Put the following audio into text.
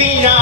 Latina.